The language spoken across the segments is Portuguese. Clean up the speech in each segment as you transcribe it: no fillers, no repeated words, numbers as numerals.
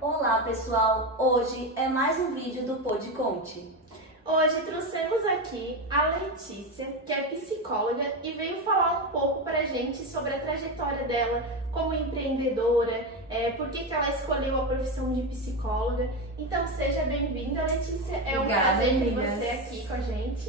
Olá pessoal, hoje é mais um vídeo do Pod Conte. Hoje trouxemos aqui a Letícia, que é psicóloga e veio falar um pouco pra gente sobre a trajetória dela como empreendedora, por que ela escolheu a profissão de psicóloga. Então seja bem-vinda, Letícia, é um prazer ter você aqui com a gente.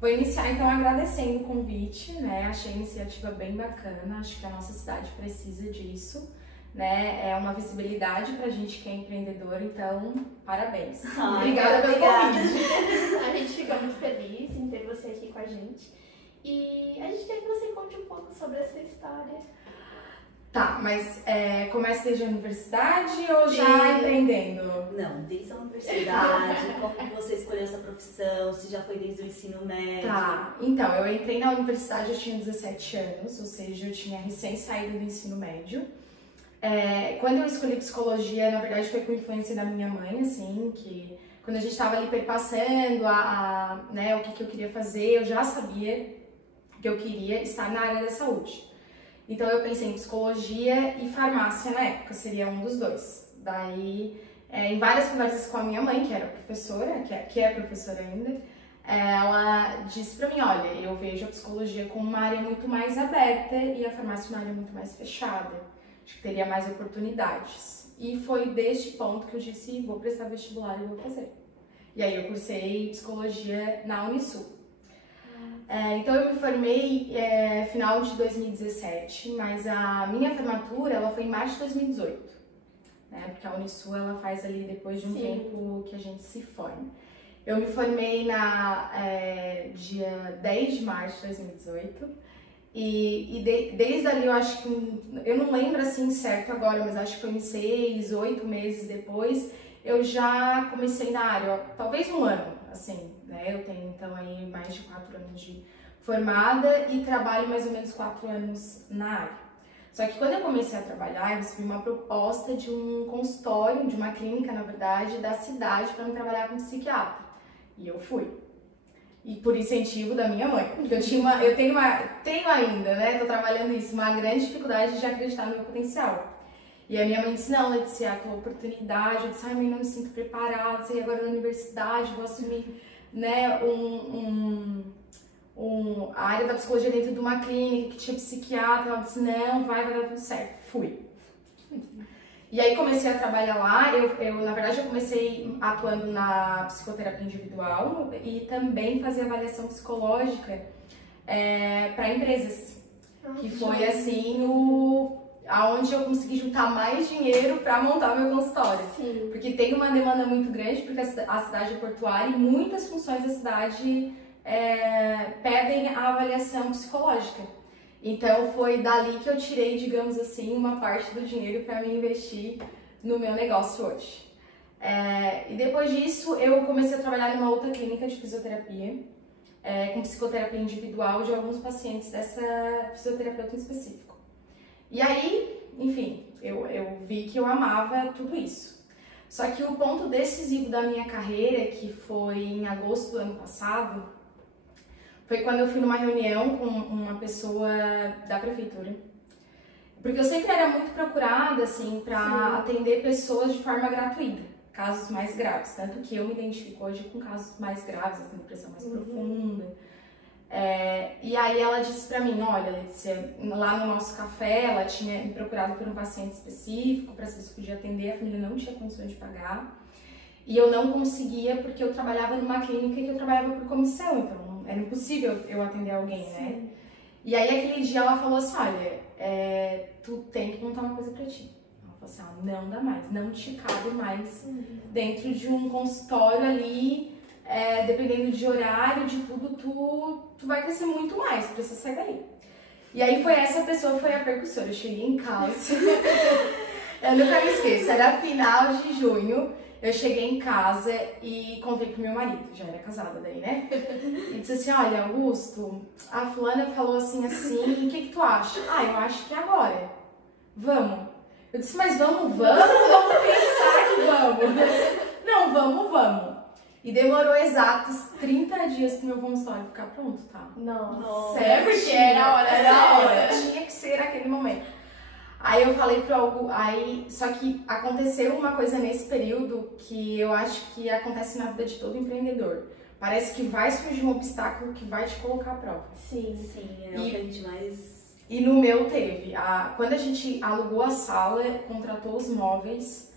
Vou iniciar então agradecendo o convite, né? Achei a iniciativa bem bacana, acho que a nossa cidade precisa disso, né? É uma visibilidade pra gente que é empreendedor, então parabéns. Obrigada pelo convite. A gente fica muito feliz em ter você aqui com a gente e a gente quer que você conte um pouco sobre a sua história. Tá, mas começa desde a universidade ou já empreendendo? Não, desde a universidade, como que você escolheu essa profissão, se já foi desde o ensino médio? Tá, então, eu entrei na universidade, eu tinha 17 anos, ou seja, eu tinha recém saído do ensino médio. Quando eu escolhi psicologia, na verdade foi com influência da minha mãe, assim, que quando a gente estava ali perpassando né, o que eu queria fazer, eu já sabia que eu queria estar na área da saúde. Então eu pensei em psicologia e farmácia na época, seria um dos dois. Daí, em várias conversas com a minha mãe, que era professora, que é professora ainda, ela disse pra mim, olha, eu vejo a psicologia como uma área muito mais aberta e a farmácia uma área muito mais fechada. Acho que teria mais oportunidades. E foi deste ponto que eu disse, vou prestar vestibular e vou fazer. E aí eu cursei psicologia na Unisul. Então eu me formei final de 2017, mas a minha formatura ela foi em março de 2018, né? Porque a Unisul ela faz ali depois de um tempo que a gente se forma. Eu me formei dia 10 de março de 2018 desde ali eu acho que, eu não lembro assim certo agora, mas acho que foi em 6, 8 meses depois, eu já comecei na área, talvez um ano, assim, né? Eu tenho então aí mais de 4 anos de formada e trabalho mais ou menos 4 anos na área. Só que quando eu comecei a trabalhar, eu recebi uma proposta de um consultório, de uma clínica, na verdade, da cidade para me trabalhar como psiquiatra. E eu fui. E por incentivo da minha mãe, porque eu tenho ainda, né? Tô trabalhando isso, uma grande dificuldade de acreditar no meu potencial. E a minha mãe disse, não, Letícia, é a tua oportunidade. Eu disse, ai mãe, não me sinto preparada, sei agora na universidade, vou assumir, né, a área da psicologia dentro de uma clínica que tinha psiquiatra. Ela disse, não, vai dar tudo certo. Fui. E aí comecei a trabalhar lá, na verdade eu comecei atuando na psicoterapia individual e também fazia avaliação psicológica para empresas. Que foi assim aonde eu consegui juntar mais dinheiro para montar meu consultório. Sim. Porque tem uma demanda muito grande, porque a cidade é portuária e muitas funções da cidade pedem a avaliação psicológica. Então foi dali que eu tirei, digamos assim, uma parte do dinheiro para me investir no meu negócio hoje. E depois disso eu comecei a trabalhar numa outra clínica de fisioterapia, com psicoterapia individual de alguns pacientes dessa fisioterapeuta em específico. E aí, enfim, eu vi que eu amava tudo isso. Só que o ponto decisivo da minha carreira, que foi em agosto do ano passado, foi quando eu fui numa reunião com uma pessoa da prefeitura. Porque eu sempre era muito procurada, assim, para atender pessoas de forma gratuita, casos mais graves. Tanto que eu me identifico hoje com casos mais graves, assim, depressão mais profunda. E aí ela disse pra mim, olha, Letícia, lá no nosso café, ela tinha me procurado por um paciente específico, para saber se podia atender, a família não tinha condições de pagar. E eu não conseguia porque eu trabalhava numa clínica que eu trabalhava por comissão, então era impossível eu atender alguém, né? E aí aquele dia ela falou assim, olha, tu tem que contar uma coisa pra ti. Ela falou assim, não dá mais, não te cabe mais dentro de um consultório ali, dependendo de horário, de tudo, tu vai crescer muito mais, tu precisa sair daí. E aí essa pessoa foi a percussora, eu cheguei em casa, eu nunca me esqueço, era final de junho. Eu cheguei em casa e contei pro meu marido, já era casada daí, né? E disse assim, olha, Augusto, a fulana falou assim, o que tu acha? Eu acho que é agora. Vamos. Eu disse, mas vamos pensar que vamos. Não, vamos. E demorou exatos 30 dias pro meu consultório ficar pronto, tá? Nossa. Sério, porque era a hora. Tinha que ser aquele momento. Aí eu falei pro algo, aí só que aconteceu uma coisa nesse período que eu acho que acontece na vida de todo empreendedor. Parece que vai surgir um obstáculo que vai te colocar à prova. Sim, é o que a gente mais... E no meu teve. Quando a gente alugou a sala, contratou os móveis,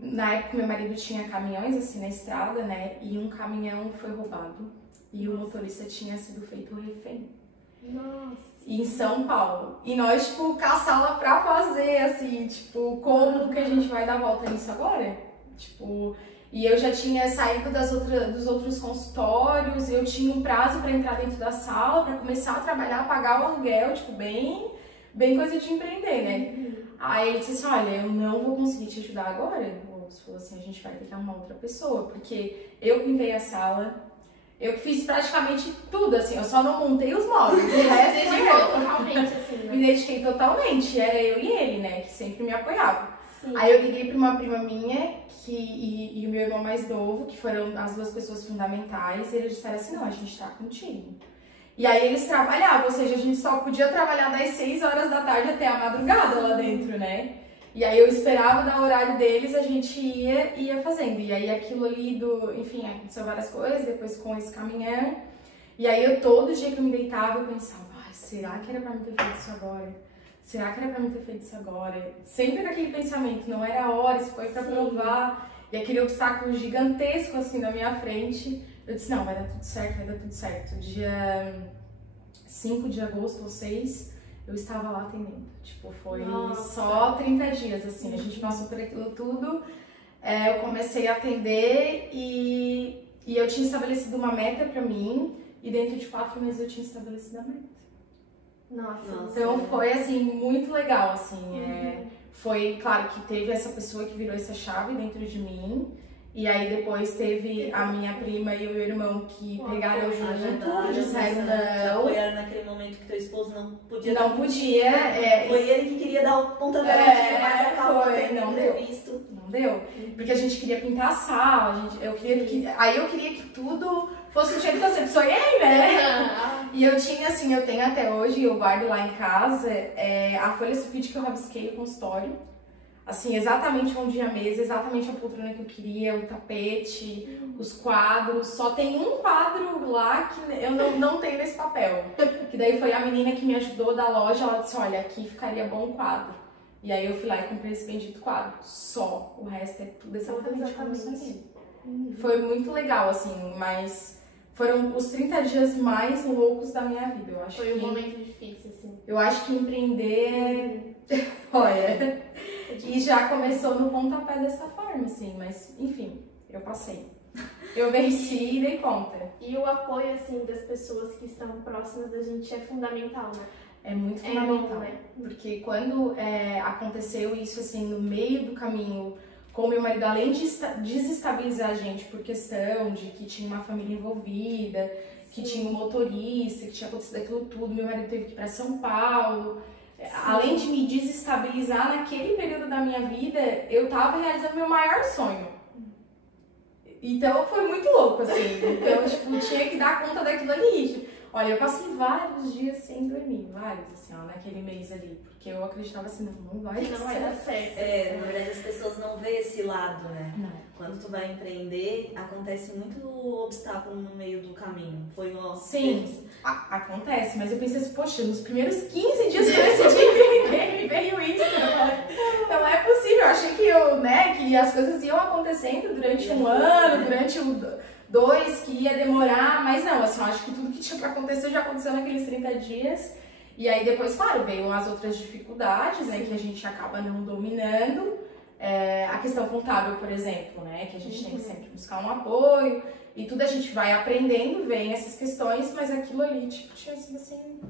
na época meu marido tinha caminhões assim na estrada, né? E um caminhão foi roubado e o motorista tinha sido feito refém. Nossa. Em São Paulo. E nós, tipo, com a sala pra fazer, assim, tipo, como que a gente vai dar volta nisso agora? Tipo, e eu já tinha saído dos outros consultórios, eu tinha um prazo pra entrar dentro da sala, pra começar a trabalhar, pagar o aluguel, tipo, bem coisa de empreender, né? Aí ele disse assim, olha, eu não vou conseguir te ajudar agora. Ele falou assim, a gente vai ter que arrumar outra pessoa, porque eu pintei a sala, eu fiz praticamente tudo, assim, eu só não montei os móveis, o resto foi eu. Totalmente, assim, né? Me dediquei totalmente, era eu e ele, né, que sempre me apoiava. Sim. Aí eu liguei pra uma prima minha e o meu irmão mais novo, que foram as duas pessoas fundamentais, e eles disseram assim, não, a gente tá contigo. E aí eles trabalhavam, ou seja, a gente só podia trabalhar das 6 horas da tarde até a madrugada lá dentro, né? E aí eu esperava dar o horário deles, a gente ia fazendo. E aí aquilo ali enfim, aconteceu várias coisas, depois com esse caminhão. E aí todo dia que eu me deitava, eu pensava, ai, será que era pra mim ter feito isso agora? Será que era pra mim ter feito isso agora? Sempre com aquele pensamento, não era a hora, isso foi pra provar. E aquele obstáculo gigantesco assim na minha frente. Eu disse, não, vai dar tudo certo, vai dar tudo certo. Dia 5 de agosto ou 6, eu estava lá atendendo. Tipo, foi só 30 dias, assim. A gente passou por aquilo tudo. Eu comecei a atender e eu tinha estabelecido uma meta pra mim. E dentro de 4 meses eu tinha estabelecido a meta. Nossa. Então foi, assim, muito legal, assim. Foi, claro, que teve essa pessoa que virou essa chave dentro de mim. E aí depois teve a minha prima e o meu irmão que pegaram junto, disseram não. Apoiaram naquele momento que teu esposo não podia. Não podia. Foi ele que queria dar o pontapé, mas acabou não deu. Não deu. Porque a gente queria pintar a sala, eu queria que tudo fosse o jeito que eu sempre sonhei, né? E eu tinha, assim, eu tenho até hoje, eu guardo lá em casa, a folha sulfite que eu rabisquei no consultório. Assim, exatamente onde ia a mesa, exatamente a poltrona que eu queria, o tapete, os quadros. Só tem um quadro lá que eu não tenho nesse papel. Que daí foi a menina que me ajudou da loja, ela disse, olha, aqui ficaria bom o quadro. E aí eu fui lá e comprei esse bendito quadro. Só. O resto é tudo exatamente como eu sonhei. Foi muito legal, assim, mas foram os 30 dias mais loucos da minha vida. Eu acho foi um momento difícil, assim. Eu acho que empreender olha, e já começou no pontapé dessa forma, assim, mas enfim, eu passei. Eu venci e dei conta. E o apoio, assim, das pessoas que estão próximas da gente é fundamental, né? É muito fundamental, bom, né? Porque quando aconteceu isso, assim, no meio do caminho, com o meu marido, além de desestabilizar a gente por questão de que tinha uma família envolvida, que tinha um motorista, que tinha acontecido aquilo tudo, meu marido teve que ir pra São Paulo. Além de me desestabilizar naquele período da minha vida, eu tava realizando meu maior sonho. Então foi muito louco, assim. Então, tipo, tinha que dar conta daquilo ali. Olha, eu passei vários dias sem dormir, vários, assim, ó, naquele mês ali. Porque eu acreditava assim, não vai dar certo. Na verdade as pessoas não veem esse lado, né? Não. Quando tu vai empreender, acontece muito obstáculo no meio do caminho. Foi nosso. Sim, acontece, mas eu pensei assim, poxa, nos primeiros 15 dias que eu decidi empreender, me veio isso. Então não é possível. Eu achei que as coisas iam acontecendo durante um ano, durante 2, que ia demorar, mas não, assim, eu acho que tudo que tinha pra acontecer já aconteceu naqueles 30 dias. E aí depois, claro, veio as outras dificuldades, né, que a gente acaba não dominando. A questão contábil, por exemplo, né, que a gente tem que sempre buscar um apoio e tudo a gente vai aprendendo, vem essas questões, mas aquilo ali, tipo, tinha sido assim,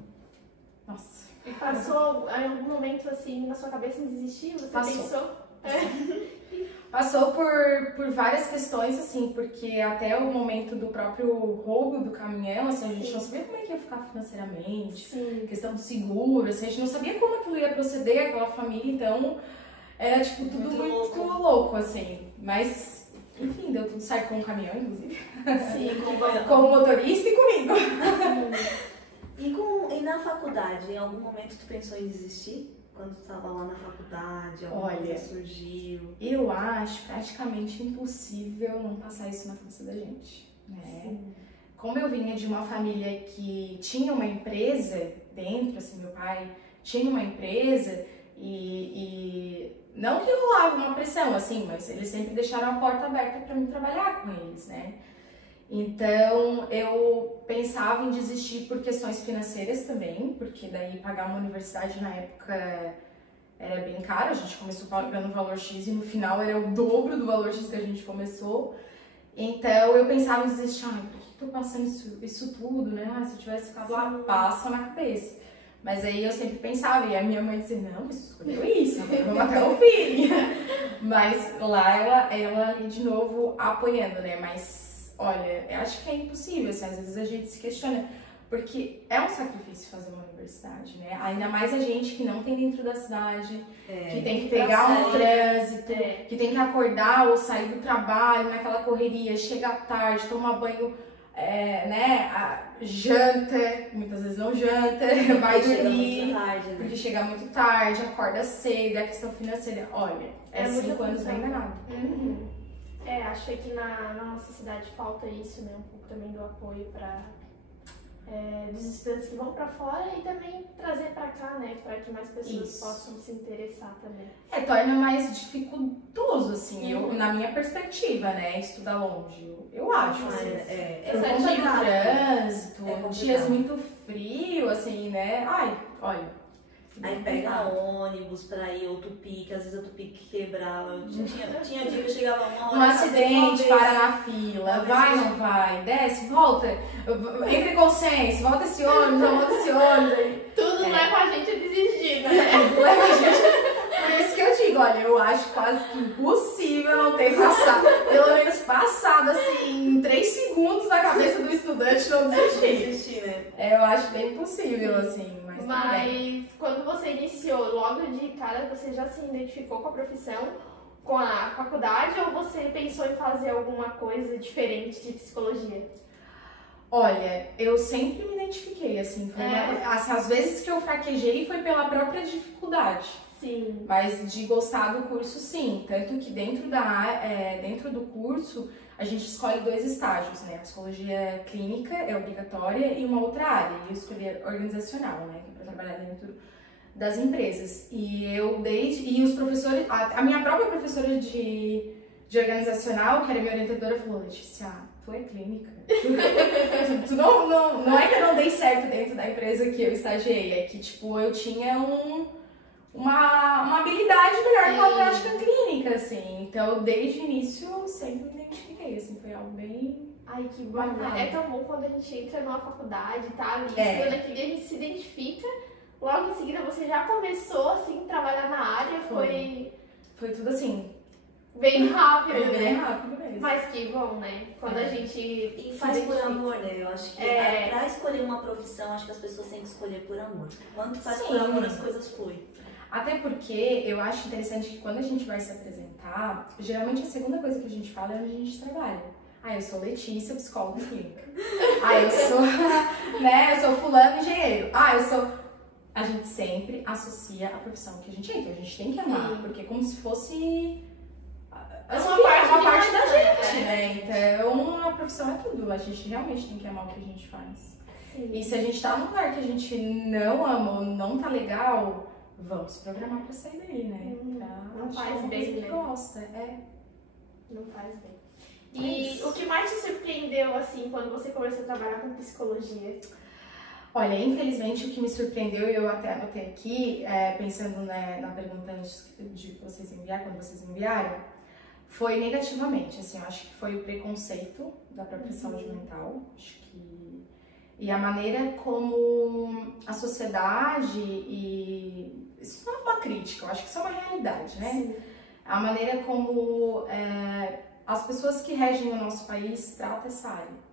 nossa. E passou em algum momento, assim, na sua cabeça em desistir? Você pensou? Passou por várias questões, assim, porque até o momento do próprio roubo do caminhão, assim, a gente não sabia como é que ia ficar financeiramente, questão do seguro, assim, a gente não sabia como aquilo ia proceder, aquela família, então era, tipo, tudo muito louco, assim, mas, enfim, deu tudo certo com o caminhão, inclusive. Sim, com o motorista e comigo. E na faculdade, em algum momento tu pensou em desistir? quando estava lá na faculdade? Olha, coisa surgiu? Eu acho praticamente impossível não passar isso na cabeça da gente, né? Sim. Como eu vinha de uma família que tinha uma empresa dentro, assim, meu pai tinha uma empresa e não que rolava uma pressão, assim, mas eles sempre deixaram a porta aberta para mim trabalhar com eles, né? Então, eu pensava em desistir por questões financeiras também, porque daí pagar uma universidade na época era bem caro, a gente começou pagando um valor X e no final era o dobro do valor X que a gente começou. Então, eu pensava em desistir, por que tô passando isso tudo, né? Se eu tivesse ficado lá, passa na cabeça. Mas aí eu sempre pensava, e a minha mãe dizia, não, você escolheu isso, agora vamos matar o filho. Mas lá ela ali de novo apoiando, né? Mas, olha, eu acho que é impossível, assim, às vezes a gente se questiona, porque é um sacrifício fazer uma universidade, né? Ainda mais a gente que não tem dentro da cidade, que tem que pegar um trânsito, que tem que acordar ou sair do trabalho naquela correria, chegar tarde, tomar banho, né? Janta, muitas vezes não janta, vai dormir, porque chega muito tarde, acorda cedo, é questão financeira. Olha, 5 anos bem danado. Uhum. Acho que na nossa cidade falta isso, né? Um pouco também do apoio para dos estudantes que vão para fora e também trazer para cá, né? Para que mais pessoas possam se interessar também. Torna mais dificultoso, assim, na minha perspectiva, né? Estudar longe, eu acho. Assim, por conta do trânsito, dias muito frio, assim, né? Ai, olha. Aí pega ônibus pra ir, ou Tupi, que às vezes a Tupi quebrava. Tinha dia que eu chegava uma hora. Um acidente, para na fila, vai, não vai, desce, volta, entra em consenso, volta esse ônibus, não volta esse ônibus. Tudo leva a gente a desistir, né? Leva a gente. Por isso que eu digo, olha, eu acho quase que impossível não ter passado, pelo menos passado assim, em 3 segundos na cabeça do estudante não desistir. Né? Eu acho bem impossível, assim. Mas quando você iniciou, logo de cara, você já se identificou com a profissão, com a faculdade, ou você pensou em fazer alguma coisa diferente de psicologia? Olha, eu sempre me identifiquei, assim, as vezes que eu fraquejei foi pela própria dificuldade. Sim. Mas de gostar do curso, sim. Tanto que dentro do curso, a gente escolhe 2 estágios, né? A psicologia clínica é obrigatória e uma outra área. E eu escolhi a organizacional, né? Para trabalhar dentro das empresas. E os professores, a minha própria professora de organizacional, que era minha orientadora, falou, Letícia, tu é clínica. Tu não é que eu não dei certo dentro da empresa que eu estagiei, é que, tipo, eu tinha uma habilidade melhor com a prática clínica, assim. Então, desde o início, eu sempre me identifiquei, assim, foi algo bem... Ai, que bom. É tão bom quando a gente entra numa faculdade, tá? Ali, estudando aqui, a gente se identifica. Logo em seguida, você já começou, assim, a trabalhar na área. Foi tudo assim... Bem rápido, Foi bem rápido mesmo. Mas que bom, né? Quando a gente... E faz por amor, né? Eu acho que pra escolher uma profissão, acho que as pessoas têm que escolher por amor. Quando faz por amor, as coisas fluem. Até porque eu acho interessante que quando a gente vai se apresentar, geralmente a segunda coisa que a gente fala é onde a gente trabalha. Eu sou Letícia, psicóloga clínica. Eu sou, né, eu sou fulano, engenheiro. A gente sempre associa a profissão que a gente é. Então a gente tem que amar, porque é como se fosse uma parte da gente, né? Então a profissão é tudo. A gente realmente tem que amar o que a gente faz. Sim. E se a gente tá num lugar que a gente não ama ou não tá legal, vamos programar pra sair daí, né? Não faz bem, né? Gosta, Não faz bem. E o que mais te surpreendeu, assim, quando você começou a trabalhar com psicologia? Olha, infelizmente o que me surpreendeu, eu até anotei aqui, pensando na pergunta de vocês quando vocês enviaram, foi negativamente, assim, eu acho que foi o preconceito da própria saúde mental, e a maneira como a sociedade, e isso não é uma crítica, eu acho que isso é uma realidade, né? Sim. A maneira como as pessoas que regem o nosso país tratam essa área.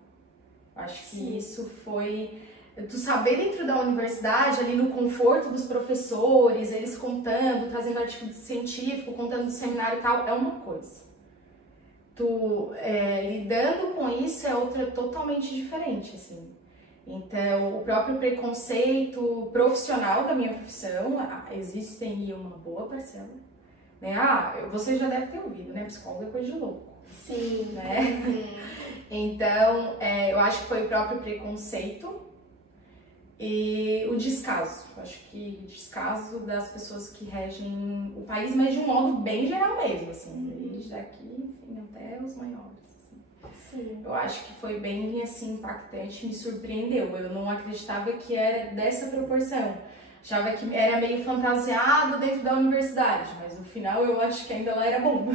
Eu acho que isso foi... Tu saber dentro da universidade, ali no conforto dos professores, eles contando, trazendo artigo científico, contando do seminário e tal, é uma coisa. Tu lidando com isso é outra totalmente diferente, assim. Então, o próprio preconceito profissional da minha profissão, existem uma boa parcela, né? Você já deve ter ouvido, né? Psicólogo é coisa de louco. Sim. Né? Então, eu acho que foi o próprio preconceito e o descaso. Eu acho que o descaso das pessoas que regem o país, mas de um modo bem geral mesmo, assim, desde aqui, enfim, até os maiores. Sim. Eu acho que foi bem, assim, impactante, me surpreendeu. Eu não acreditava que era dessa proporção. Achava que era meio fantasiado dentro da universidade, mas no final eu acho que ainda lá era bom.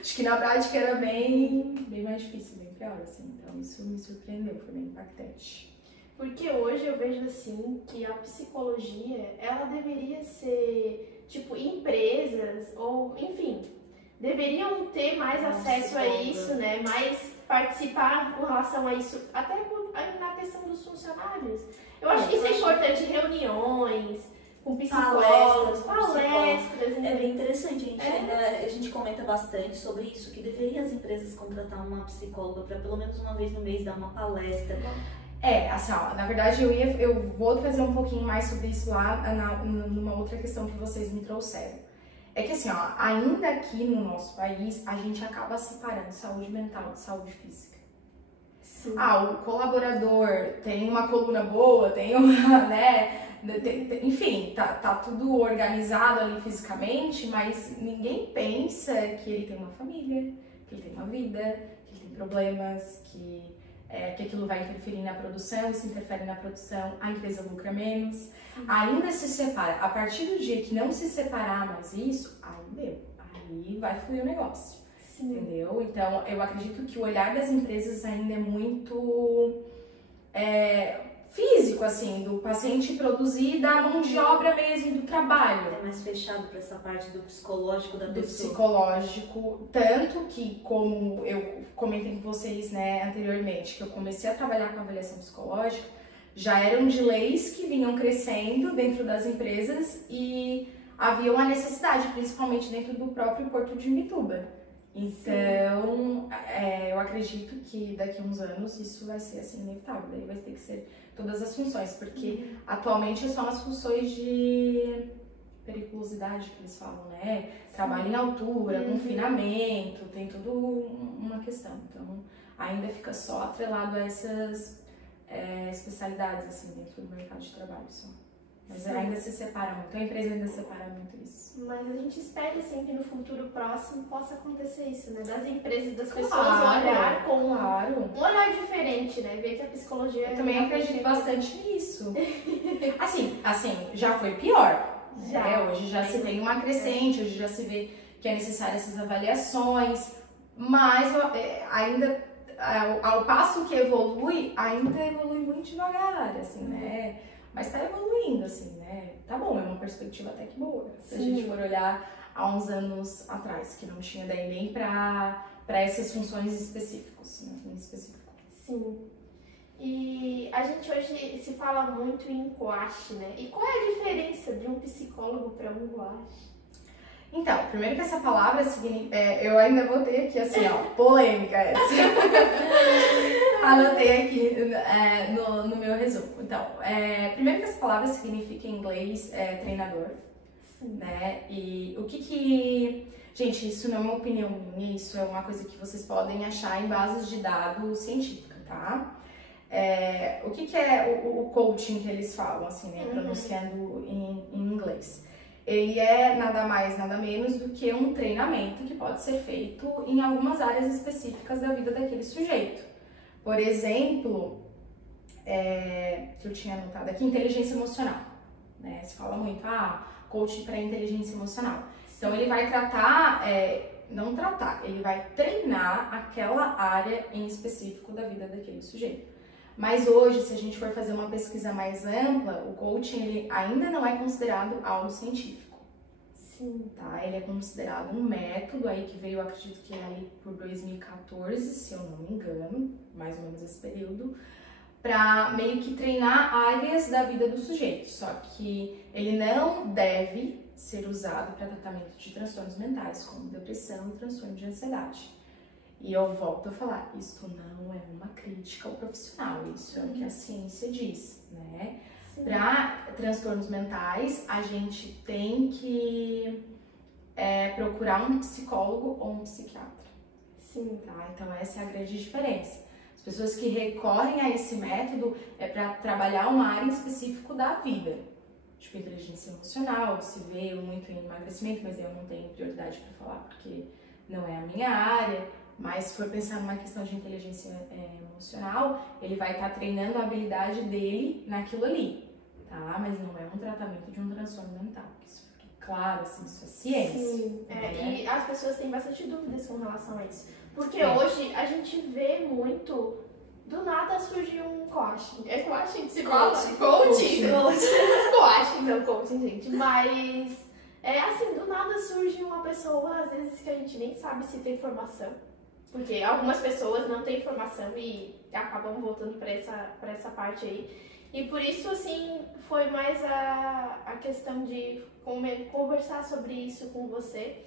Acho que na prática era bem mais difícil, bem pior, assim. Então isso me surpreendeu, foi bem impactante. Porque hoje eu vejo, assim, que a psicologia, ela deveria ser, tipo, empresas ou, enfim, deveriam ter mais acesso a isso, né? Mais participar com relação a isso, até na questão dos funcionários. Eu acho que isso é importante, reuniões com psicólogos, palestras. É bem interessante, a gente comenta bastante sobre isso, que deveriam as empresas contratar uma psicóloga para pelo menos uma vez no mês dar uma palestra. Assim, na verdade eu vou trazer um pouquinho mais sobre isso lá numa outra questão que vocês me trouxeram. É que assim, ainda aqui no nosso país, a gente acaba separando saúde mental de saúde física. Sim. O colaborador tem uma coluna boa, tem uma, né, enfim, tá tudo organizado ali fisicamente, mas ninguém pensa que ele tem uma família, que ele tem uma vida, que ele tem problemas, que aquilo vai interferir na produção, e se interfere na produção, a empresa lucra menos. Ainda se separa. A partir do dia que não se separar mais isso, aí vai fluir o negócio. Sim. Entendeu? Então, eu acredito que o olhar das empresas ainda é muito físico, assim, do paciente produzir, da mão de obra mesmo, do trabalho. É mais fechado para essa parte do psicológico da pessoa. Do psicológico, tanto que, como eu comentei com vocês, né, anteriormente, que eu comecei a trabalhar com avaliação psicológica, já eram de leis que vinham crescendo dentro das empresas e havia uma necessidade, principalmente dentro do próprio Porto de Imbituba. Então, eu acredito que daqui a uns anos isso vai ser assim inevitável, daí vai ter que ser todas as funções, porque atualmente são as funções de periculosidade que eles falam, né? Trabalho em altura, confinamento, tem tudo uma questão. Então, ainda fica só atrelado a essas especialidades assim dentro do mercado de trabalho só. Mas ainda se separa muito, a empresa ainda separa muito isso. Mas a gente espera assim que no futuro próximo possa acontecer isso, né? Das empresas, das pessoas olhar com um olhar diferente, né? Ver que a psicologia... Eu também acredito bastante nisso. assim, já foi pior. Hoje já se tem uma crescente, hoje já se vê que é necessário essas avaliações, mas ainda... Ao passo que evolui, ainda evolui muito devagar, assim, né? Mas tá evoluindo, assim, né? Tá bom, é uma perspectiva até que boa. Se a gente for olhar há uns anos atrás, que não tinha daí nem pra essas funções específicas, né? Sim. E a gente hoje se fala muito em coach, né? E qual é a diferença de um psicólogo para um coach? Então, primeiro que essa palavra significa... eu ainda botei aqui assim, polêmica essa. Anotei aqui no meu resumo. Então, primeiro que essa palavra significa em inglês treinador, né? E o que... Gente, isso não é uma opinião minha, isso é uma coisa que vocês podem achar em bases de dados científicas, tá? O que é o coaching que eles falam, assim, né? Pronunciando em inglês. Ele é nada mais, nada menos do que um treinamento que pode ser feito em algumas áreas específicas da vida daquele sujeito. Por exemplo, que eu tinha anotado aqui, inteligência emocional, né? Se fala muito, coach para inteligência emocional. Então ele vai ele vai treinar aquela área em específico da vida daquele sujeito. Mas hoje, se a gente for fazer uma pesquisa mais ampla, o coaching ele ainda não é considerado algo científico. Sim. Tá? Ele é considerado um método aí que veio, eu acredito que é ali por 2014, se eu não me engano, mais ou menos esse período, para meio que treinar áreas da vida do sujeito. Só que ele não deve ser usado para tratamento de transtornos mentais, como depressão e transtorno de ansiedade. E eu volto a falar, isso não é uma crítica ao profissional, isso é o que a ciência diz, né? Para transtornos mentais, a gente tem que procurar um psicólogo ou um psiquiatra. Sim. Tá? Então essa é a grande diferença. As pessoas que recorrem a esse método é para trabalhar uma área em específico da vida. Tipo, inteligência emocional, se vê muito em emagrecimento, mas eu não tenho prioridade para falar porque não é a minha área. Mas se for pensar numa questão de inteligência emocional, ele vai estar treinando a habilidade dele naquilo ali, tá? Mas não é um tratamento de um transtorno mental. Isso fica claro, assim, isso é ciência. Sim, e as pessoas têm bastante dúvidas com relação a isso. Porque hoje a gente vê muito, do nada surge um coaching. É coaching que se fala? Coaching, não coaching, gente. Mas, assim, do nada surge uma pessoa, às vezes, que a gente nem sabe se tem formação. Porque algumas pessoas não têm formação e acabam voltando para essa parte aí. E por isso, assim, foi mais a questão de conversar sobre isso com você.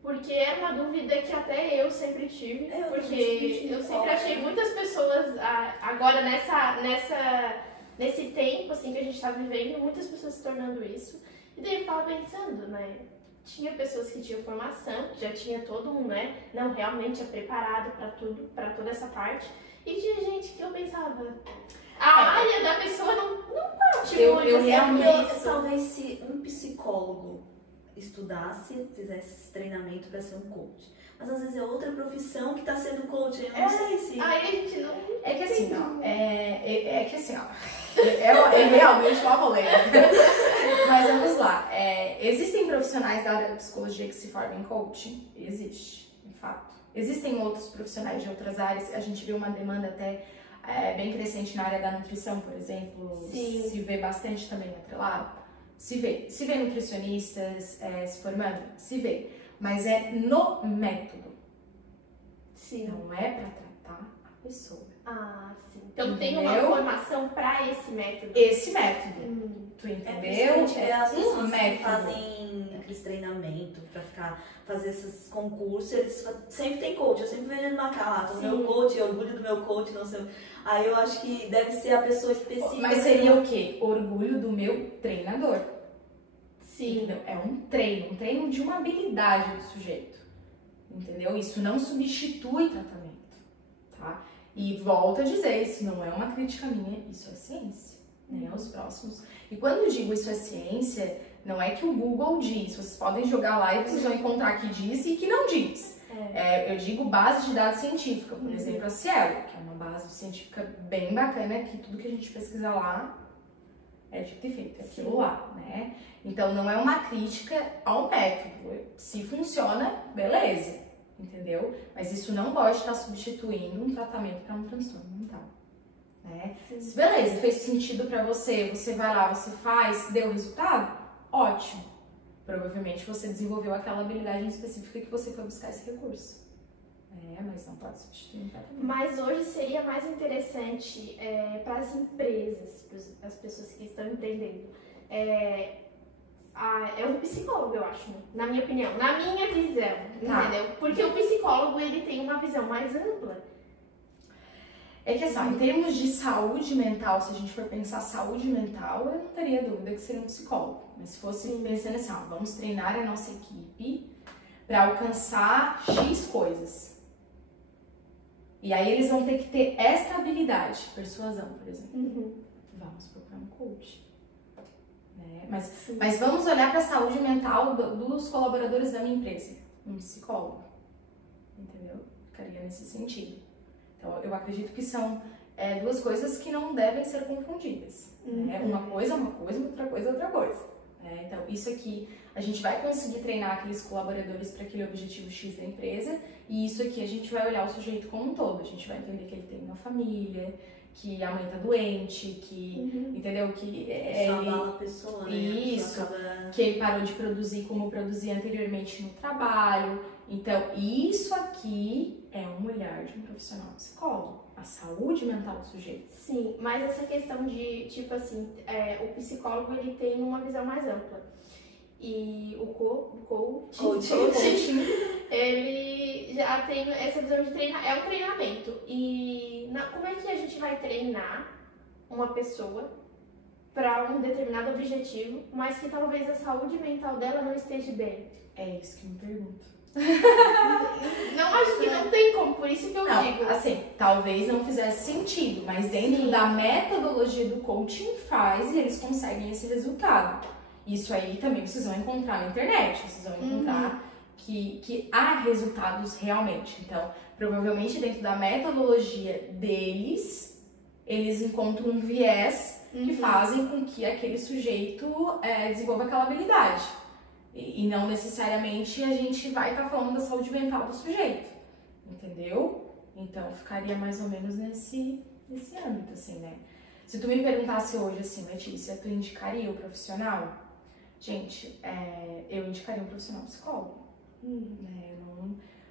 Porque era uma dúvida que até eu sempre tive. Porque eu sempre achei muitas pessoas, agora nesse tempo assim, que a gente está vivendo, muitas pessoas se tornando isso. E daí eu ficava pensando, né? Tinha pessoas que tinham formação, que já tinha todo um, né? Não realmente é preparado para tudo, para toda essa parte. E tinha gente que eu pensava, a área da pessoa não bate muito. Realmente, talvez se um psicólogo estudasse, fizesse esse treinamento para ser um coach. Mas às vezes é outra profissão que está sendo coach, eu não sei se... Aí a gente não... É que assim, ó, é realmente uma polêmica. Mas vamos lá, existem profissionais da área da psicologia que se formam em coaching? Existe, de fato. Existem outros profissionais de outras áreas, a gente vê uma demanda até bem crescente na área da nutrição, por exemplo. Sim. Se vê bastante também atrelado. Se vê nutricionistas se formando, se vê. Mas é no método. Sim. Não é para tratar a pessoa. Ah, sim. Então tem uma formação para esse método. Esse método. Tu entendeu? As pessoas que fazem aqueles treinamentos para fazer esses concursos, eles sempre tem coach. Eu sempre vejo ele marcar lá, meu coach, orgulho do meu coach, não sei. Aí eu acho que deve ser a pessoa específica. Mas seria o quê? Orgulho do meu treinador. Sim. Entendeu? É um treino de uma habilidade do sujeito. Entendeu? Isso não substitui tratamento, tá? E volto a dizer, isso não é uma crítica minha, isso é ciência, né? Os próximos. E quando eu digo isso é ciência, não é que o Google diz, vocês podem jogar lá e vocês vão encontrar que diz e que não diz. Eu digo base de dados científica, por exemplo, a Cielo, que é uma base científica bem bacana, que tudo que a gente pesquisa lá é dito e feito, é aquilo lá, né? Então não é uma crítica ao método, se funciona, beleza, entendeu? Mas isso não pode estar substituindo um tratamento para um transtorno mental, né? Se beleza, fez sentido para você, você vai lá, você faz, deu resultado, ótimo. Provavelmente você desenvolveu aquela habilidade específica que você foi buscar esse recurso. Mas não pode substituir um tratamento. Mas hoje seria mais interessante para as empresas, para as pessoas que estão empreendendo, um psicólogo, eu acho, né? Na minha opinião, na minha visão, entendeu? Porque o psicólogo, ele tem uma visão mais ampla. É que assim, em termos de saúde mental, se a gente for pensar saúde mental, eu não teria dúvida que seria um psicólogo. Mas se fosse pensando assim, vamos treinar a nossa equipe para alcançar X coisas. E aí eles vão ter que ter esta habilidade, persuasão, por exemplo. Vamos procurar um coach. Né? Mas vamos olhar para a saúde mental dos colaboradores da minha empresa. Um psicólogo. Entendeu? Ficaria nesse sentido. Então, eu acredito que são duas coisas que não devem ser confundidas. Né? Uma coisa é uma coisa, outra coisa é outra coisa. Então, isso aqui, a gente vai conseguir treinar aqueles colaboradores para aquele objetivo X da empresa, e isso aqui a gente vai olhar o sujeito como um todo. A gente vai entender que ele tem uma família, que a mãe tá doente, que, entendeu? Que abala a pessoa, né? Isso, que ele parou de produzir como produzia anteriormente no trabalho. Então, isso aqui é um olhar de um profissional psicólogo, a saúde mental do sujeito. Sim, mas essa questão de, tipo assim, o psicólogo, ele tem uma visão mais ampla. E o coaching, ele já tem essa visão de treinar, é um treinamento. E como é que a gente vai treinar uma pessoa para um determinado objetivo, mas que talvez a saúde mental dela não esteja bem? É isso que me pergunto. Não, acho que não tem como, por isso que eu digo. Assim, talvez não fizesse sentido, mas dentro da metodologia do coaching faz e eles conseguem esse resultado. Isso aí também vocês vão encontrar na internet, vocês vão encontrar que há resultados realmente. Então, provavelmente dentro da metodologia deles, eles encontram um viés que fazem com que aquele sujeito desenvolva aquela habilidade. E não necessariamente a gente vai estar falando da saúde mental do sujeito, entendeu? Então, ficaria mais ou menos nesse âmbito, assim, né? Se tu me perguntasse hoje, assim, Letícia, tu indicaria o profissional? Gente, eu indicaria um profissional psicólogo, né?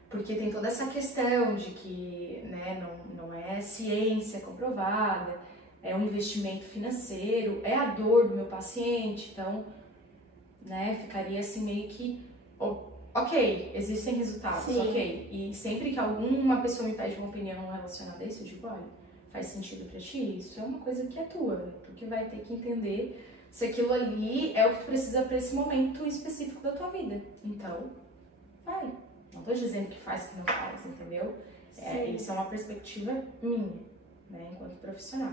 Porque tem toda essa questão de que, né, não é ciência comprovada, é um investimento financeiro, é a dor do meu paciente, então, né, ficaria assim meio que, ok, existem resultados, ok, e sempre que alguma pessoa me pede uma opinião relacionada a isso, eu digo, olha, faz sentido pra ti? Isso é uma coisa que é tua, tu que vai ter que entender se aquilo ali é o que tu precisa pra esse momento específico da tua vida, então, vai, não tô dizendo que faz, que não faz, entendeu? Isso é uma perspectiva minha, né, enquanto profissional.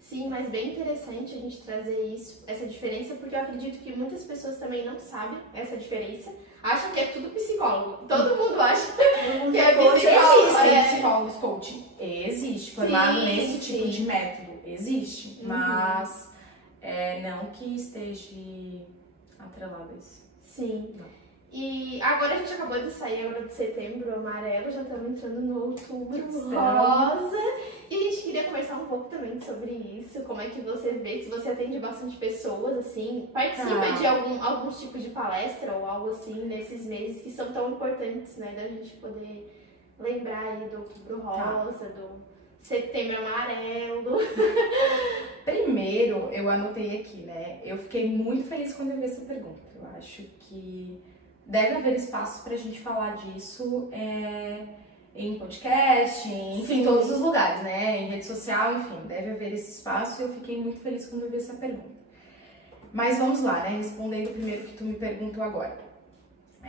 Sim, mas bem interessante a gente trazer isso, essa diferença, porque eu acredito que muitas pessoas também não sabem essa diferença, acham que é tudo psicólogo. Todo mundo acha que é psicólogo. Existem psicólogos coaching, existe, formado nesse tipo de método, existe, mas não que esteja atrelado a isso. Sim. Não. E agora a gente acabou de sair agora de setembro amarelo, já estamos entrando no outubro rosa. E a gente queria conversar um pouco também sobre isso, como é que você vê, se você atende bastante pessoas, assim, participa de alguns tipos de palestra ou algo assim nesses meses que são tão importantes, né, da gente poder lembrar aí do outubro rosa, do setembro amarelo. Primeiro, eu anotei aqui, né, eu fiquei muito feliz quando eu vi essa pergunta. Eu acho que deve haver espaço pra gente falar disso em podcast, enfim, em todos os lugares, né? Em rede social, enfim, deve haver esse espaço e eu fiquei muito feliz quando eu vi essa pergunta. Mas vamos lá, né? Respondendo primeiro o que tu me perguntou agora.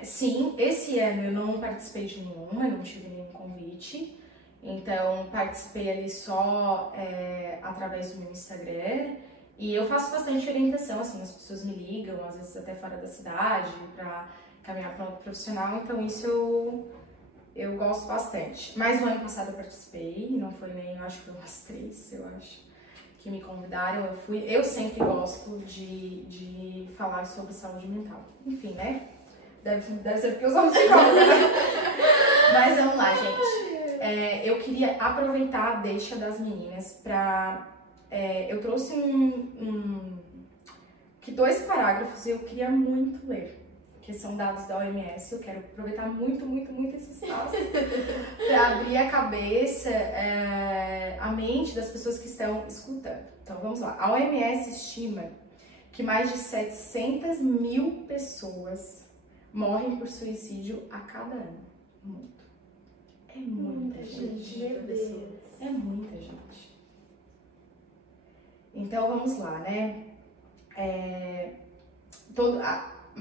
Sim, esse ano eu não participei de nenhuma, não tive nenhum convite, então participei ali só através do meu Instagram. E eu faço bastante orientação, assim, as pessoas me ligam, às vezes até fora da cidade, pra caminhar para outro profissional, então isso eu gosto bastante. Mas no ano passado eu participei, não foi nem, eu acho que foi umas 3, eu acho, que me convidaram, eu fui. Eu sempre gosto de falar sobre saúde mental. Enfim, né? Deve ser porque eu sou psicóloga, né? Mas vamos lá, gente. Eu queria aproveitar a deixa das meninas pra... eu trouxe que 2 parágrafos eu queria muito ler, que são dados da OMS. Eu quero aproveitar muito esse espaço para abrir a cabeça, a mente das pessoas que estão escutando. Então vamos lá. A OMS estima que mais de 700 mil pessoas morrem por suicídio a cada ano. Muito. É muita gente. Meu Deus. É muita gente. Então vamos lá, né?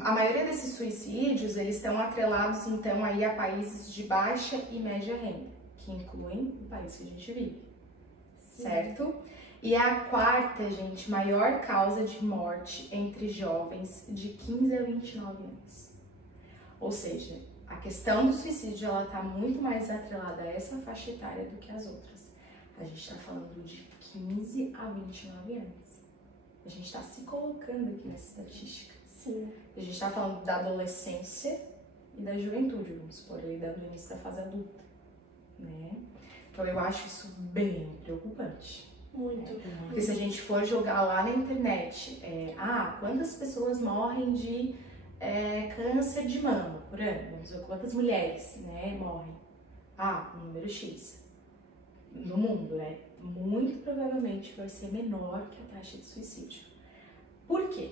A maioria desses suicídios, eles estão atrelados, então, aí a países de baixa e média renda, que incluem o país que a gente vive, certo? E é a 4ª, gente, maior causa de morte entre jovens de 15 a 29 anos. Ou seja, a questão do suicídio, ela tá muito mais atrelada a essa faixa etária do que as outras. A gente tá falando de 15 a 29 anos. A gente tá se colocando aqui nessa estatística. Sim. A gente tá falando da adolescência e da juventude, vamos supor, ali do início da fase adulta, né? Então eu acho isso bem preocupante. Muito. Porque se a gente for jogar lá na internet, quantas pessoas morrem de câncer de mama por ano? Vamos ver quantas mulheres, né, morrem. Um número X no mundo, né? Muito provavelmente vai ser menor que a taxa de suicídio. Por quê?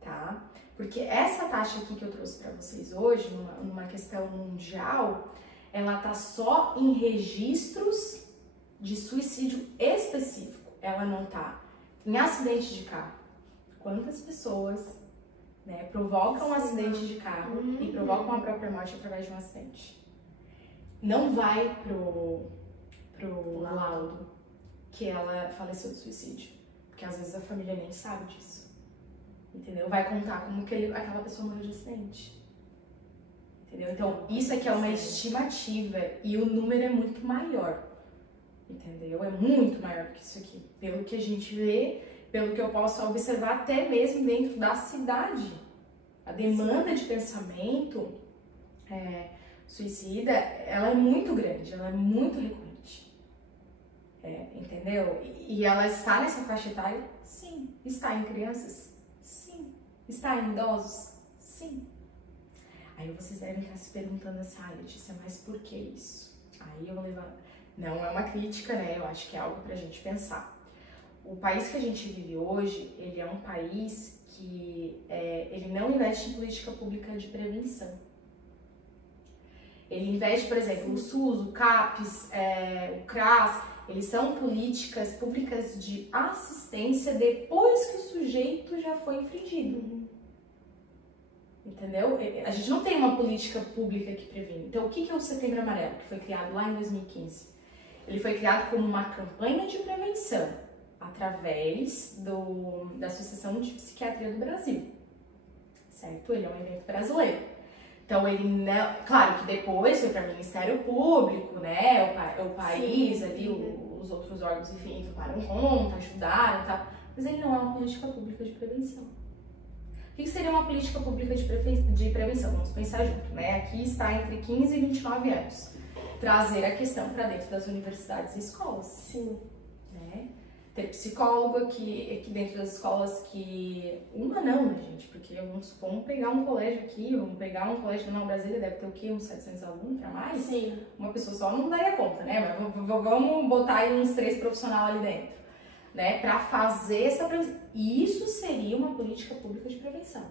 Tá? Porque essa taxa aqui que eu trouxe para vocês hoje, numa questão mundial, ela tá só em registros de suicídio específico. Ela não tá em acidente de carro. Quantas pessoas, né, provocam um acidente de carro e provocam a própria morte através de um acidente? Não vai pro laudo que ela faleceu de suicídio, porque às vezes a família nem sabe disso, entendeu? Vai contar como que aquela pessoa morreu de acidente, entendeu? Então isso aqui é uma estimativa e o número é muito maior, entendeu? É muito maior que isso aqui, pelo que a gente vê, pelo que eu posso observar até mesmo dentro da cidade. A demanda de pensamento suicida, ela é muito grande, ela é muito recorrente. Entendeu? E ela está nessa faixa etária? Sim. Está em crianças? Sim. Está em idosos? Sim. Aí vocês devem estar se perguntando assim, Letícia, mas por que isso? Aí eu vou levar... Não é uma crítica, né? Eu acho que é algo pra gente pensar. O país que a gente vive hoje, ele é um país que ele não investe em política pública de prevenção. Ele investe, por exemplo, o SUS, o CAPES, o CRAS, eles são políticas públicas de assistência depois que o sujeito já foi infringido. Entendeu? A gente não tem uma política pública que previne. Então, o que é o Setembro Amarelo, que foi criado lá em 2015? Ele foi criado como uma campanha de prevenção através da Associação de Psiquiatria do Brasil, certo? Ele é um evento brasileiro. Então, ele não... Claro que depois foi para o Ministério Público, né? O país, ali, os outros órgãos, enfim, tomaram conta, ajudaram e tal. Mas ele não é uma política pública de prevenção. O que seria uma política pública de prevenção? Vamos pensar junto, né? Aqui está entre 15 e 29 anos. Trazer a questão para dentro das universidades e escolas. Sim. Né? Ter psicólogo aqui dentro das escolas que... Uma não, né, gente? Porque vamos pegar um colégio aqui, vamos pegar um colégio na Brasília, deve ter o quê? Uns 700 alunos para mais? Sim. Uma pessoa só não daria conta, né? Mas vamos botar aí uns 3 profissionais ali dentro, né? Para fazer essa prevenção. Isso seria uma política pública de prevenção.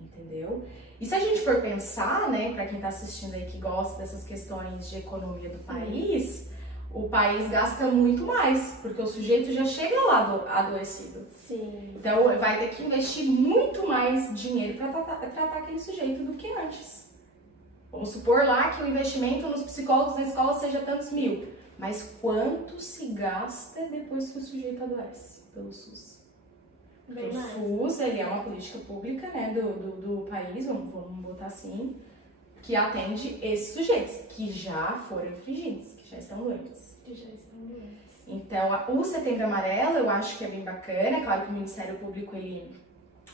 Entendeu? E se a gente for pensar, né, para quem está assistindo aí que gosta dessas questões de economia do país, o país gasta muito mais, porque o sujeito já chega lá adoecido. Sim. Então vai ter que investir muito mais dinheiro para tratar aquele sujeito do que antes. Vamos supor lá que o investimento nos psicólogos na escola seja tantos mil, mas quanto se gasta depois que o sujeito adoece pelo SUS? Porque o SUS, ele é uma política pública, né, do país, vamos botar assim, que atende esses sujeitos que já foram infringidos, que já estão doentes. Então, o Setembro Amarelo, eu acho que é bem bacana. Claro que o Ministério Público, ele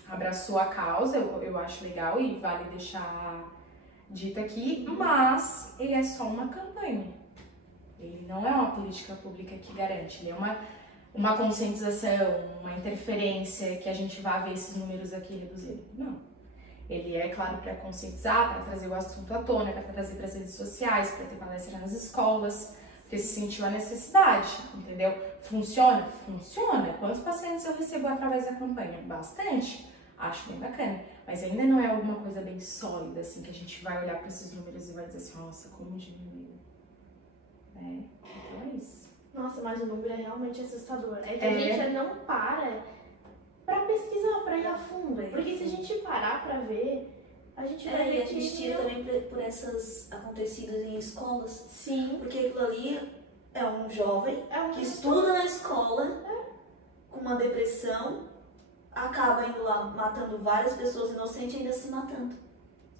abraçou a causa, eu acho legal e vale deixar dito aqui, mas ele é só uma campanha. Ele não é uma política pública que garante, ele é uma conscientização, uma interferência que a gente vai ver esses números aqui reduzidos. Não. Ele é, claro, para conscientizar, para trazer o assunto à tona, para trazer para as redes sociais, para ter palestra nas escolas, porque se sentiu a necessidade, entendeu? Funciona? Funciona. Quantos pacientes eu recebo através da campanha? Bastante. Acho bem bacana. Mas ainda não é alguma coisa bem sólida, assim, que a gente vai olhar para esses números e vai dizer assim, nossa, como diminuiu. Então é isso. Nossa, mas o número é realmente assustador. É que a gente não para pesquisar, para ir a fundo. Porque se a gente parar para ver, a gente vai ver a gente tira também por essas acontecidas em escolas. Sim. Porque aquilo ali é um jovem que estuda na escola com uma depressão, acaba indo lá matando várias pessoas inocentes e ainda se matando.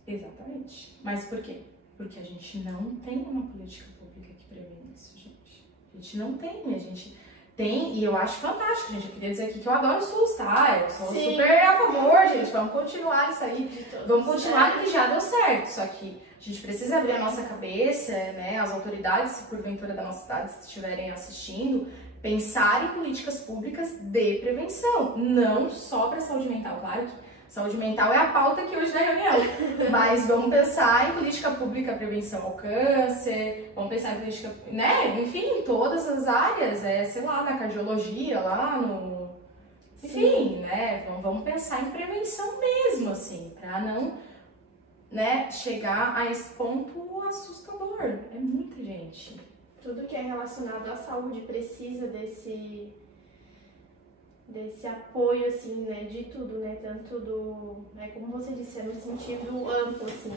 Exatamente. Mas por quê? Porque a gente não tem uma política pública que previne isso, gente. A gente não tem, a gente tem, e eu acho fantástico, gente. Eu queria dizer aqui que eu adoro o SUS, tá? Eu sou super a favor, gente. Vamos continuar isso aí. Vamos continuar porque já deu certo. Só que a gente precisa abrir a nossa cabeça, né? As autoridades, se porventura da nossa cidade estiverem assistindo, pensar em políticas públicas de prevenção, não só para saúde mental. Claro que saúde mental é a pauta aqui hoje da reunião, mas vamos pensar em política pública, prevenção ao câncer, vamos pensar em política, né, enfim, em todas as áreas, sei lá, na cardiologia, lá no... Enfim, né, vamos pensar em prevenção mesmo, assim, para não né, chegar a esse ponto assustador. É muita gente. Tudo que é relacionado à saúde precisa desse apoio, assim, né, de tudo, né, tanto do, como você disse, é no sentido amplo, assim,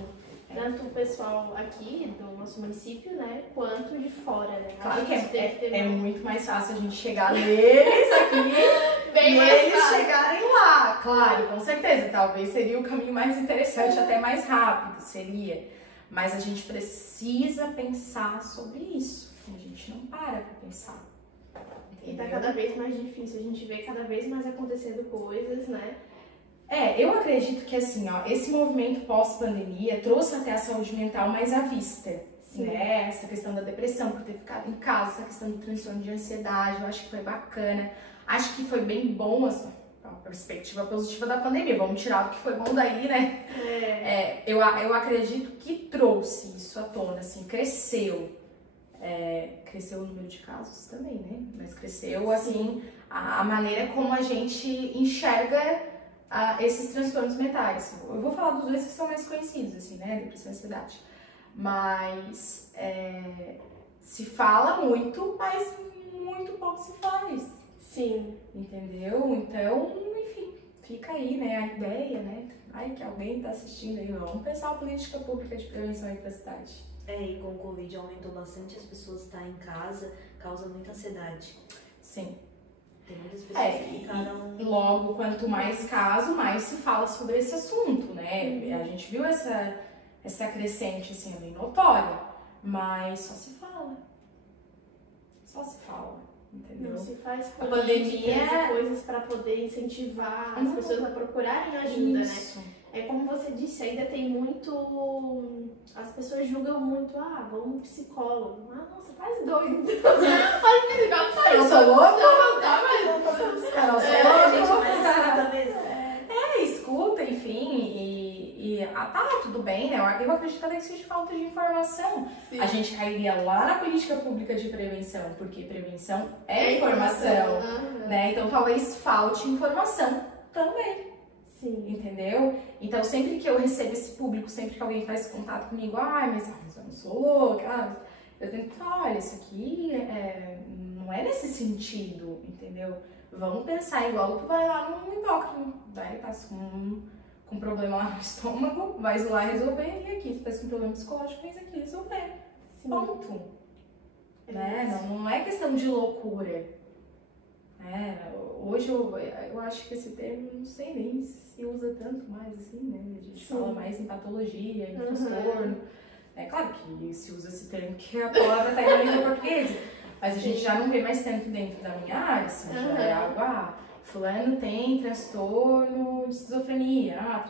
tanto o pessoal aqui do nosso município, né, quanto de fora, né. Claro que é muito mais fácil a gente chegar neles aqui bem e mais eles fácil. chegarem lá, claro, com certeza, talvez seria o caminho mais interessante, até mais rápido, seria, mas a gente precisa pensar sobre isso, a gente não para pra pensar. E tá cada vez mais difícil, a gente vê cada vez mais acontecendo coisas, né? Eu acredito que assim, ó, esse movimento pós-pandemia trouxe até a saúde mental mais à vista, né? Essa questão da depressão por ter ficado em casa, essa questão do transtorno de ansiedade, eu acho que foi bacana. Acho que foi bem bom, assim, a perspectiva positiva da pandemia. Vamos tirar o que foi bom daí, né? Eu acredito que trouxe isso à tona, assim, cresceu. Cresceu o número de casos também, né? Mas cresceu, assim, a maneira como a gente enxerga esses transtornos mentais. Eu vou falar dos dois que são mais conhecidos, assim, né? Depressão e ansiedade. Mas se fala muito, mas muito pouco se faz. Sim. Entendeu? Então, enfim, fica aí, né? A ideia, né? Ai, que alguém tá assistindo aí, vamos pensar uma política pública de prevenção aí pra cidade. E com o Covid aumentou bastante, as pessoas estar em casa causa muita ansiedade. Sim. Tem muitas pessoas que ficaram... E logo, quanto mais caso, mais se fala sobre esse assunto, né? A gente viu essa crescente, assim, bem notória, mas só se fala. Só se fala, entendeu? Não se faz a pandemia coisas para poder incentivar as pessoas a procurarem ajuda, Isso. né? É como você disse, ainda tem muito... As pessoas julgam muito, vamos no psicólogo. Nossa, faz doido. Faz psicólogo, faz. Eu sou louca? Não dá, mas vamos fazer um psicólogo. Escuta, enfim, tudo bem, né? Eu acredito até que seja falta de informação. Sim. A gente cairia lá na política pública de prevenção, porque prevenção é informação, né? Então talvez falte informação também. Sim. Entendeu? Então, sempre que eu recebo esse público, sempre que alguém faz contato comigo, mas eu não sou louca, eu tenho que falar, olha, isso aqui não é nesse sentido, entendeu? Vamos pensar igual tu vai lá no endócrino, daí tá com problema lá no estômago, vai lá resolver, e aqui tu tá com problema psicológico, mas aqui resolver. Sim. Ponto. Né? Não é questão de loucura. Hoje eu acho que esse termo, não sei nem se usa tanto mais assim, né? A gente fala mais em patologia, em transtorno. É claro que se usa esse termo que a palavra está aí na língua portuguesa, mas a gente já não vê mais tanto dentro da minha área, assim, já é algo, fulano tem transtorno de esquizofrenia,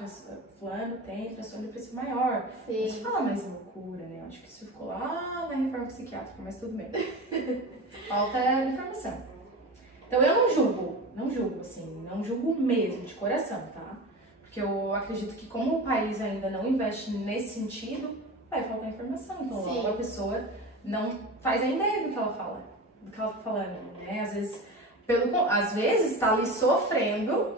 fulano tem transtorno depressivo maior. Não se fala mais em loucura, né? Eu acho que isso ficou lá na reforma psiquiátrica, mas tudo bem. Falta informação. Então eu não julgo, assim, não julgo mesmo, de coração, tá? Porque eu acredito que como o país ainda não investe nesse sentido, vai faltar informação. Então logo a pessoa não faz a ideia do que ela fala, do que ela tá falando, né? Às vezes tá ali sofrendo,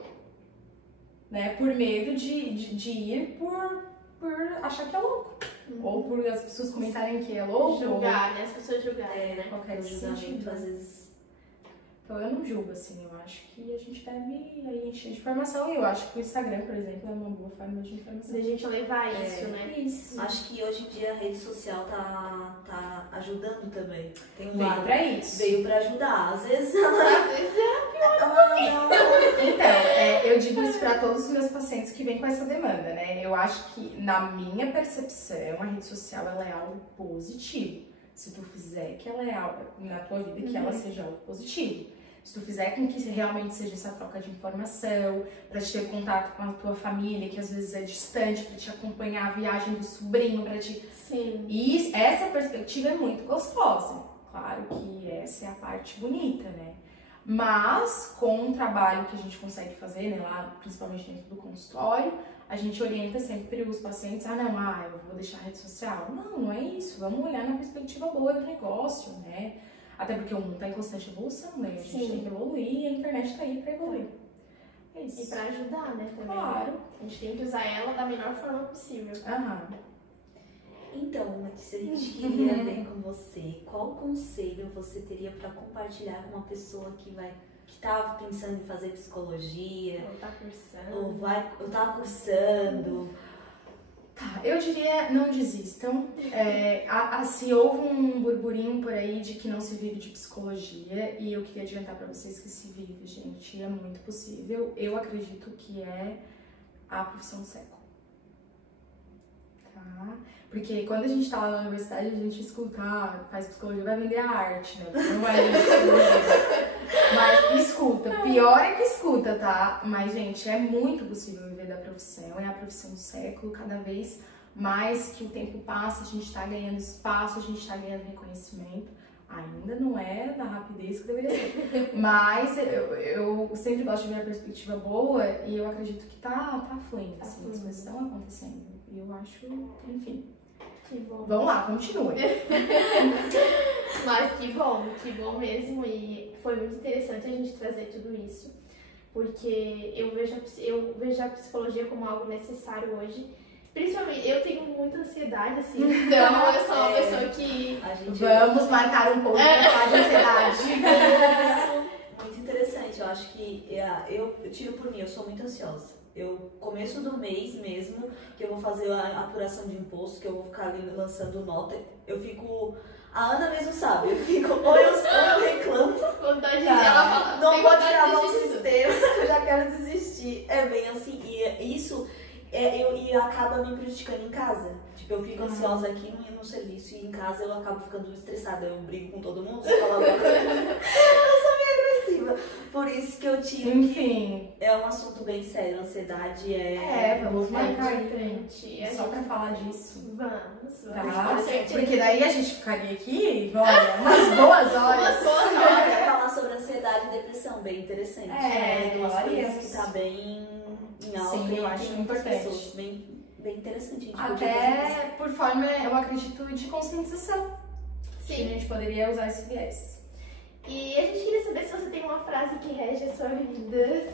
né, por medo de ir por achar que é louco. Ou por as pessoas comentarem que é louco. Julgar, né? As pessoas julgarem, né? Qualquer julgamento, às vezes... Então eu não julgo, assim, eu acho que a gente deve aí encher de informação e eu acho que o Instagram, por exemplo, é uma boa forma de informação. Da gente levar isso, né? Isso. Acho que hoje em dia a rede social tá ajudando também. Tem um veio pra isso. Veio pra ajudar. Às vezes Então, eu digo isso pra todos os meus pacientes que vêm com essa demanda, né? Eu acho que, na minha percepção, a rede social ela é algo positivo. Se tu fizer que ela é algo na tua vida, que ela seja algo positivo. Se tu fizer com que realmente seja essa troca de informação, pra te ter contato com a tua família, que às vezes é distante, pra te acompanhar a viagem do sobrinho, pra te... Sim. E essa perspectiva é muito gostosa. Claro que essa é a parte bonita, né? Mas, com o trabalho que a gente consegue fazer, né, lá, principalmente dentro do consultório, a gente orienta sempre os pacientes, eu vou deixar a rede social. Não é isso. Vamos olhar na perspectiva boa do negócio, né? Até porque o mundo está em constante evolução, né? A gente tem que evoluir e a internet está aí para evoluir. É isso. E pra ajudar, né, também. Claro. A gente tem que usar ela da melhor forma possível. Então, Letícia, a gente queria ver com você qual conselho você teria para compartilhar com uma pessoa que tá pensando em fazer psicologia, Ou tá cursando. ou tá cursando. Tá, eu diria não desistam. Se houve um burburinho por aí de que não se vive de psicologia, e eu queria adiantar pra vocês que se vive, gente, é muito possível. Eu acredito que é a profissão do século. Tá? Porque quando a gente tá lá na universidade, a gente escuta, faz psicologia, vai vender a arte, né? Não vai vender psicologia. Mas escuta, pior é que escuta, tá? Mas, gente, é muito possível viver da profissão, é a profissão do século. Cada vez mais que o tempo passa, a gente tá ganhando espaço, a gente tá ganhando reconhecimento. Ainda não é da rapidez que deveria ser. Mas eu sempre gosto de ver a perspectiva boa e eu acredito que tá fluindo, assim, as coisas estão acontecendo. E eu acho, enfim. Que bom. Vamos lá, continue. Mas que bom mesmo. E foi muito interessante a gente trazer tudo isso, porque eu vejo a psicologia como algo necessário hoje. Principalmente, eu tenho muita ansiedade, assim, então eu sou uma pessoa que... Vamos marcar um pouco pra falar de ansiedade. Muito interessante, eu acho que eu tiro por mim, eu sou muito ansiosa. Começo do mês mesmo, que eu vou fazer a apuração de imposto, que eu vou ficar ali lançando nota, eu fico... A Ana mesmo sabe, eu fico, ou eu reclamo, vontade de ela fala, não pode gravar o sistema, eu já quero desistir. É bem assim, e isso acaba me prejudicando em casa. Tipo, eu fico ansiosa aqui no serviço e em casa eu acabo ficando estressada, eu brigo com todo mundo, você fala alguma coisa. Eu sou meio agressiva. Por isso que eu tiro. Enfim. É um assunto bem sério, a ansiedade vamos marcar em frente. Só pra falar disso. Vamos. Tá? Porque daí a gente ficaria aqui, olha, umas boas horas. Pra falar sobre ansiedade e depressão, bem interessante. Duas coisas que tá bem em alta. Sim, eu acho importante. Pessoas, bem interessante. Até por forma, eu acredito, de conscientização. Sim. Que a gente poderia usar esse viés. E a gente queria saber se você tem uma frase que rege a sua vida.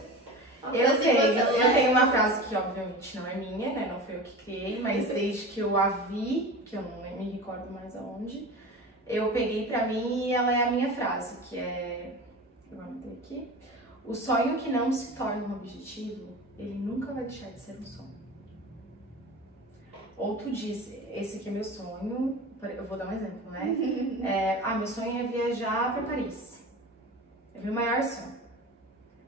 Eu tenho uma frase que obviamente não é minha, né? Não foi eu que criei, mas desde que eu a vi, que eu não me recordo mais aonde, eu peguei pra mim e ela é a minha frase, que é... Eu anotei aqui. O sonho que não se torna um objetivo, ele nunca vai deixar de ser um sonho. Ou tu diz, esse aqui é meu sonho, eu vou dar um exemplo, né? Meu sonho é viajar pra Paris. É meu maior sonho.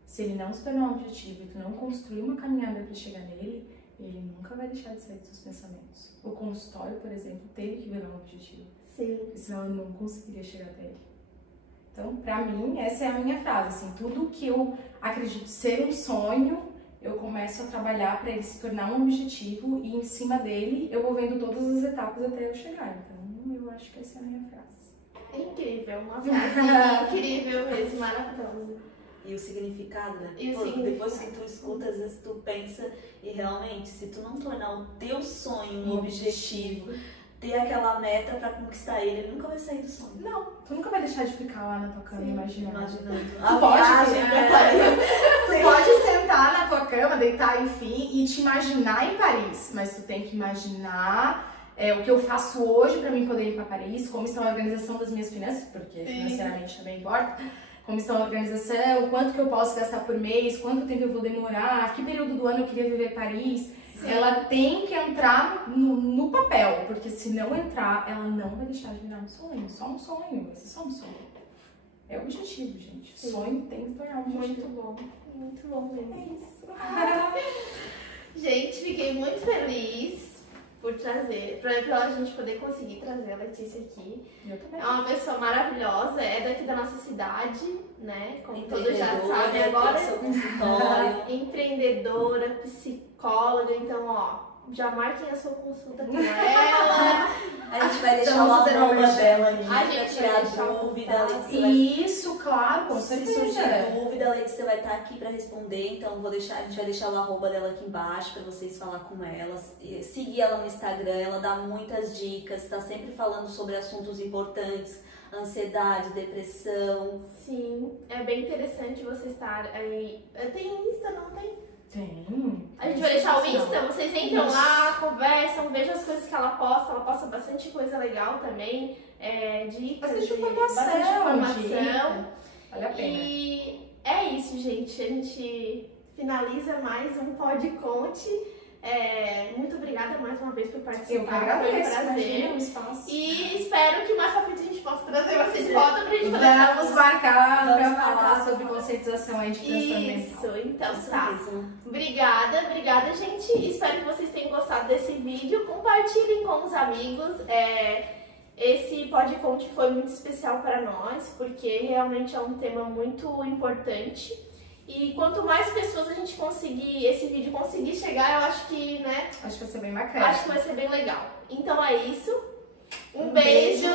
Se ele não se tornar um objetivo e tu não construir uma caminhada para chegar nele, ele nunca vai deixar de sair dos seus pensamentos. O consultório, por exemplo, teve que virar um objetivo. Sim. Porque senão eu não conseguiria chegar até ele. Então, pra mim, essa é a minha frase. Assim, tudo que eu acredito ser um sonho, eu começo a trabalhar para ele se tornar um objetivo e em cima dele eu vou vendo todas as etapas até eu chegar. Então, eu acho que essa é a minha frase. É incrível, uma frase incrível mesmo, maravilhosa. E o significado, né? Depois que tu escuta, às vezes tu pensa e realmente, se tu não tornar o teu sonho um objetivo, ter aquela meta pra conquistar ele nunca vai sair do sonho. Não, tu nunca vai deixar de ficar lá na tua cama imaginando. A viagem pra Paris. Tu pode sentar na tua cama, deitar, enfim, e te imaginar em Paris, mas tu tem que imaginar o que eu faço hoje pra mim poder ir pra Paris, como está a organização das minhas finanças, porque financeiramente também importa. Como está a organização, quanto que eu posso gastar por mês, quanto tempo eu vou demorar, que período do ano eu queria viver Paris. Sim. Ela tem que entrar no papel, porque se não entrar, ela não vai deixar de virar um sonho. Só um sonho, vai ser só um sonho. É objetivo, gente. Sim. Sonho tem que tornar objetivo. Muito bom mesmo. É isso. Gente, fiquei muito feliz por trazer, pra gente poder conseguir trazer a Letícia aqui. Eu também. É uma pessoa maravilhosa, é daqui da nossa cidade, né? Como todos já sabem agora. Seu consultório. Empreendedora, psicóloga, então, ó, já marquem a sua consulta com ela. A gente vai deixar o arroba dela ali pra tirar dúvida. Isso, claro, com certeza. Se surgir dúvida, a Letícia vai estar aqui pra responder, então a gente vai deixar o arroba dela aqui embaixo pra vocês falar com ela. Seguir ela no Instagram, ela dá muitas dicas, tá sempre falando sobre assuntos importantes. ansiedade, depressão. Sim, é bem interessante você estar aí. Tem Insta, não tem? Tem. A gente vai deixar o Insta, vocês entram lá, conversam, vejam as coisas que ela posta bastante coisa legal também, dicas, Bastante bastante informação. dica. Vale a pena. E é isso, gente. A gente finaliza mais um Pode Conte. Muito obrigada mais uma vez por participar. Eu que agradeço, foi um prazer. o espaço. E espero que mais pra frente a gente possa trazer vocês de volta pra gente poder Vamos marcar Vamos pra falar falar sobre conscientização aí de transtorno mental. Isso, então Isso tá. mesmo. Obrigada, gente. Espero que vocês tenham gostado desse vídeo. Compartilhem com os amigos. Esse podcast foi muito especial para nós, porque realmente é um tema muito importante. E quanto mais pessoas a gente conseguir, esse vídeo conseguir chegar, eu acho que, né? Acho que vai ser bem bacana. Acho que vai ser bem legal. Então é isso. Um beijo.